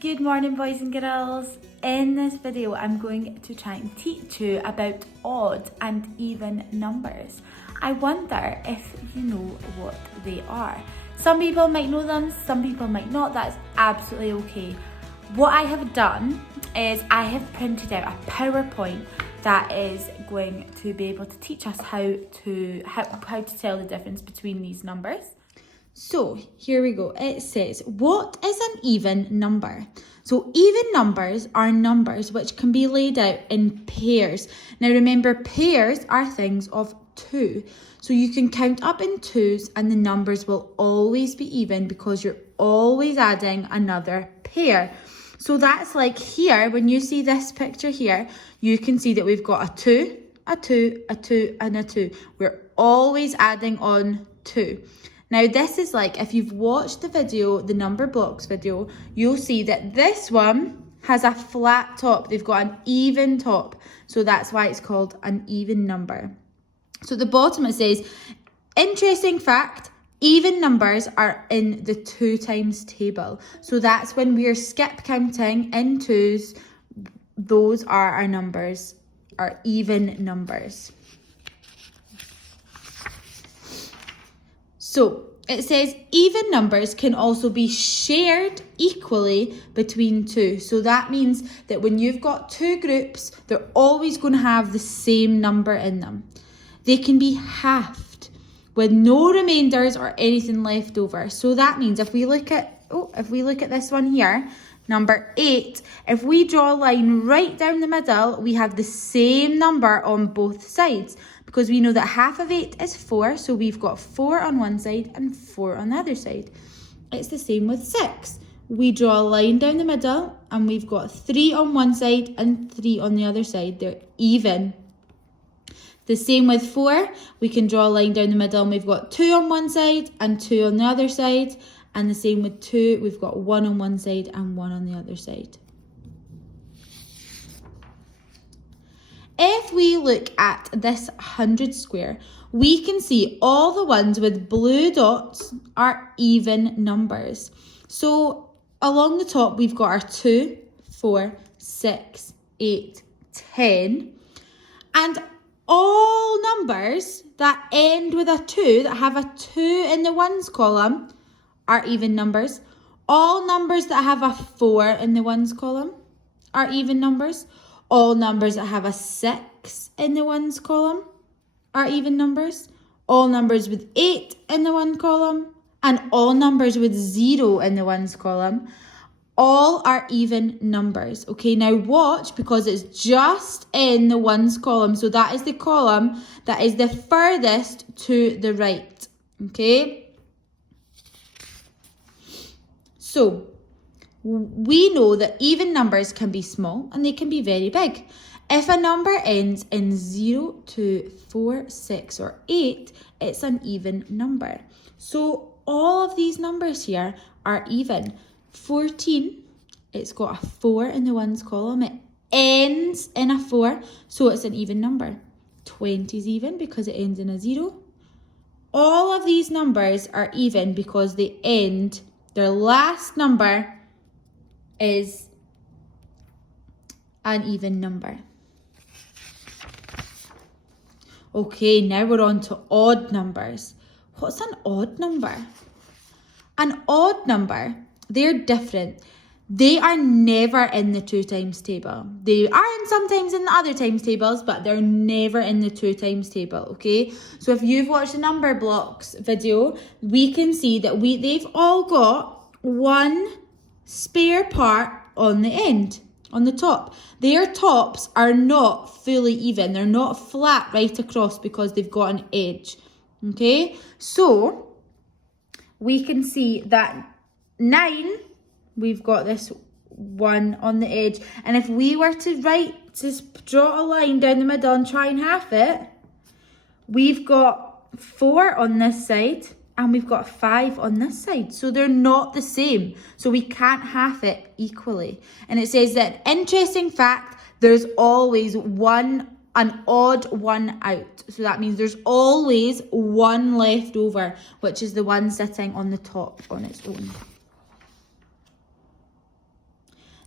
Good morning, boys and girls. In this video, I'm going to try and teach you about odd and even numbers. I wonder if you know what they are. Some people might know them, some people might not. That's absolutely okay. What I have done is I have printed out a PowerPoint that is going to be able to teach us how to tell the difference between these numbers. So here we go. It says, what is an even number? So even numbers are numbers which can be laid out in pairs. Now remember, pairs are things of two. So you can count up in twos and the numbers will always be even because you're always adding another pair. So that's like here, when you see this picture here, you can see that we've got a 2, a 2, a 2, and a 2. We're always adding on 2. Now this is like, if you've watched the video, the number blocks video, you'll see that this one has a flat top. They've got an even top. So that's why it's called an even number. So at the bottom it says, interesting fact, even numbers are in the 2 times table. So that's when we're skip counting in twos. Those are our numbers, our even numbers. So it says even numbers can also be shared equally between two. So that means that when you've got two groups, they're always going to have the same number in them. They can be halved with no remainders or anything left over. So that means if we look at this one here, number 8, if we draw a line right down the middle, we have the same number on both sides. Because we know that half of 8 is 4, so we've got 4 on one side and 4 on the other side. It's the same with 6. We draw a line down the middle and we've got 3 on one side and 3 on the other side. They're even. The same with 4. We can draw a line down the middle and we've got 2 on one side and 2 on the other side. And the same with 2, we've got 1 on one side and 1 on the other side. If we look at this 100 square, we can see all the ones with blue dots are even numbers. So along the top, we've got our 2, 4, 6, 8, 10. And all numbers that end with a 2, that have a 2 in the ones column, are even numbers. All numbers that have a 4 in the ones column are even numbers. All numbers that have a 6 in the ones column are even numbers. All numbers with 8 in the one column and all numbers with 0 in the ones column, all are even numbers. Okay, now watch, because it's just in the ones column. So that is the column that is the furthest to the right. Okay. So we know that even numbers can be small and they can be very big. If a number ends in 0, 2, 4, 6 or 8, it's an even number. So all of these numbers here are even. 14, it's got a 4 in the ones column. It ends in a 4, so it's an even number. 20 is even because it ends in a 0. All of these numbers are even because they end, their last number is an even number. Okay, now we're on to odd numbers. What's an odd number? An odd number, they're different. They are never in the 2 times table. They are sometimes in the other times tables, but they're never in the 2 times table, okay? So if you've watched the number blocks video, we can see that they've all got one spare part on the end, on the top. Their tops are not fully even. They're not flat right across because they've got an edge. Okay, so we can see that 9, we've got this one on the edge. And if we were to draw a line down the middle and try and half it, we've got 4 on this side and we've got 5 on this side. So they're not the same. So we can't half it equally. And it says that, interesting fact, there's always an odd one out. So that means there's always one left over, which is the one sitting on the top on its own.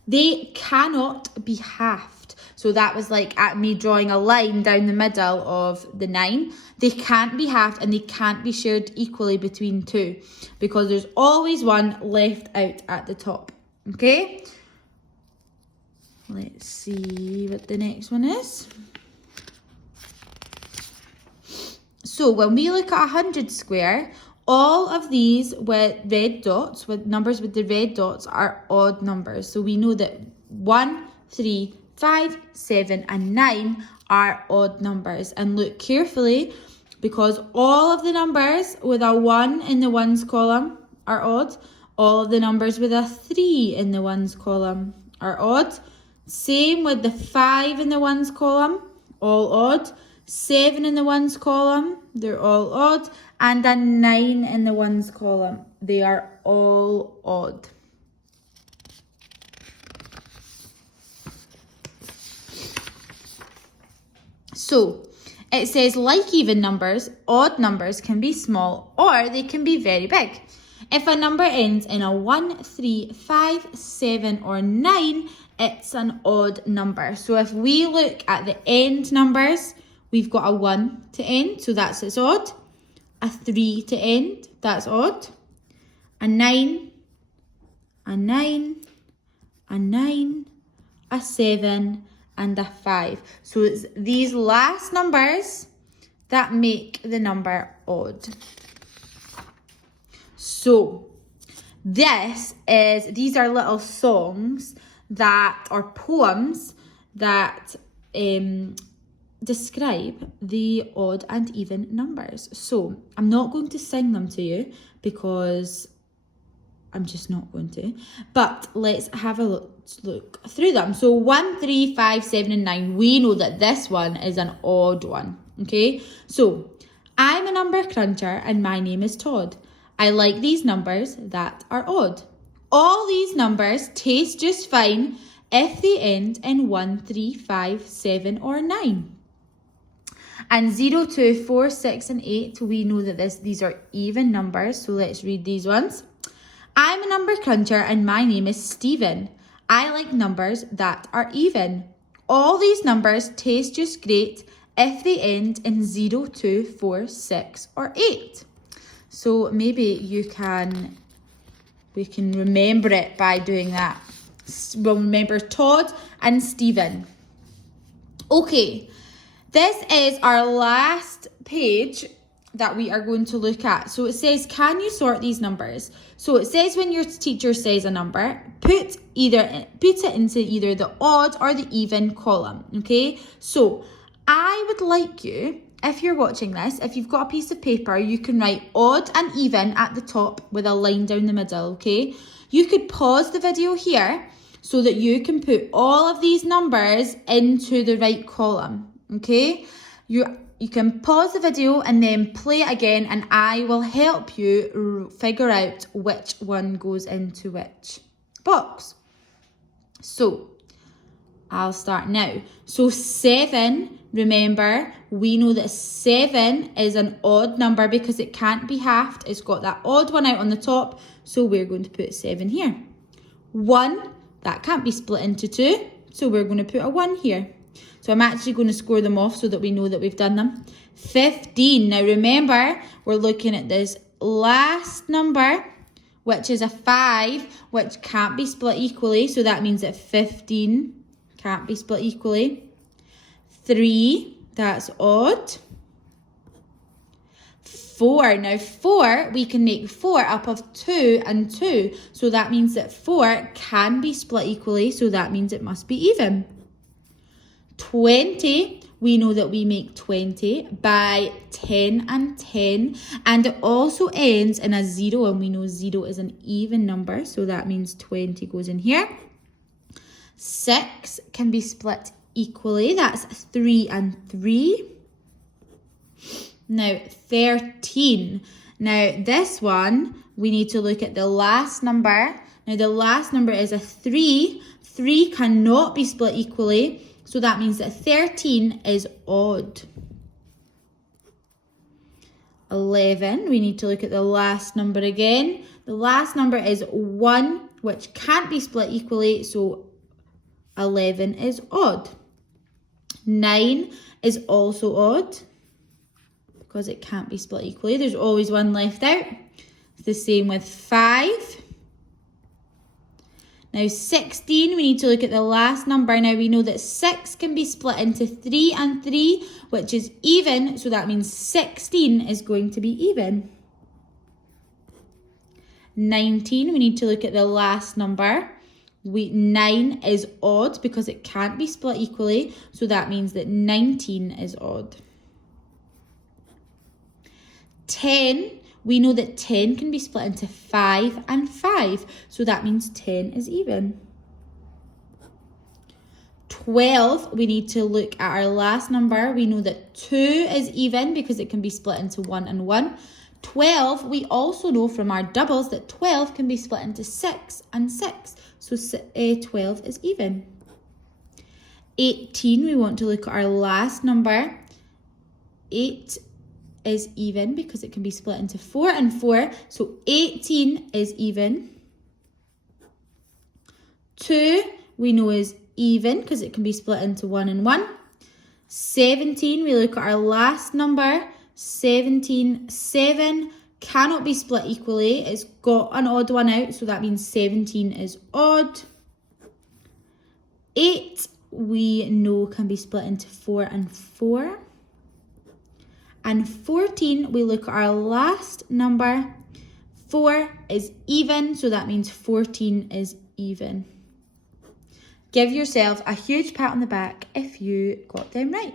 They cannot be halved. So that was like at me drawing a line down the middle of the 9. They can't be halved and they can't be shared equally between 2 because there's always one left out at the top. Okay? Let's see what the next one is. So when we look at 100 square, all of these with red dots, with numbers with the red dots, are odd numbers. So we know that 1, 3, 5, 7, and 9 are odd numbers. And look carefully, because all of the numbers with a 1 in the ones column are odd. All of the numbers with a 3 in the ones column are odd. Same with the 5 in the ones column, all odd. 7 in the ones column, they're all odd. And a 9 in the ones column, they are all odd. So it says, like even numbers, odd numbers can be small or they can be very big. If a number ends in a 1, 3, 5, 7, or 9, it's an odd number. So if we look at the end numbers, we've got a 1 to end, so it's odd. A 3 to end, that's odd. A 9, a 9, a 9, a 7, and a 5. So it's these last numbers that make the number odd. So these are little songs that are poems that describe the odd and even numbers. So I'm not going to sing them to you because I'm just not going to. But let's have a look through them. So 1, 3, 5, 7, and 9. We know that this one is an odd one. Okay, so I'm a number cruncher and my name is Todd. I like these numbers that are odd. All these numbers taste just fine if they end in 1, 3, 5, 7, or 9. And 0, 2, 4, 6, and 8, we know that these are even numbers. So let's read these ones. I'm a number cruncher and my name is Stephen. I like numbers that are even. All these numbers taste just great if they end in 0, 2, 4, 6, or 8. So maybe we can remember it by doing that. We'll remember Todd and Stephen. Okay, this is our last page that we are going to look at. So it says, can you sort these numbers? So it says when your teacher says a number, put it into either the odd or the even column, okay? So I would like you, if you're watching this, if you've got a piece of paper, you can write odd and even at the top with a line down the middle, okay? You could pause the video here so that you can put all of these numbers into the right column, okay? You can pause the video and then play it again and I will help you figure out which one goes into which box. So, I'll start now. So 7, remember, we know that 7 is an odd number because it can't be halved. It's got that odd one out on the top, so we're going to put 7 here. 1, that can't be split into 2, so we're going to put a 1 here. So I'm actually going to score them off so that we know that we've done them. 15. Now remember, we're looking at this last number, which is a 5, which can't be split equally. So that means that 15 can't be split equally. 3, that's odd. 4. Now 4, we can make 4 up of 2 and 2. So that means that 4 can be split equally. So that means it must be even. 20, we know that we make 20 by 10 and 10, and it also ends in a 0, and we know 0 is an even number, so that means 20 goes in here. 6 can be split equally, that's 3 and 3. Now 13, now this one, we need to look at the last number. Now the last number is a 3, 3 cannot be split equally, so that means that 13 is odd. 11, we need to look at the last number again. The last number is 1, which can't be split equally, so 11 is odd. 9 is also odd because it can't be split equally. There's always one left out. It's the same with 5. Now 16, we need to look at the last number. Now we know that 6 can be split into 3 and 3, which is even, so that means 16 is going to be even. 19, we need to look at the last number. 9 is odd because it can't be split equally, so that means that 19 is odd. 10, we know that 10 can be split into 5 and 5, so that means 10 is even. 12, we need to look at our last number. We know that 2 is even because it can be split into 1 and 1. 12, we also know from our doubles that 12 can be split into 6 and 6, so 12 is even. 18, we want to look at our last number. 8 is even because it can be split into 4 and 4, so 18 is even. 2 we know is even because it can be split into 1 and 1. 17, we look at our last number. 17, 7 cannot be split equally. It's got an odd one out, so that means 17 is odd. 8 we know can be split into 4 and 4. And 14, we look at our last number. 4 is even, so that means 14 is even. Give yourself a huge pat on the back if you got them right.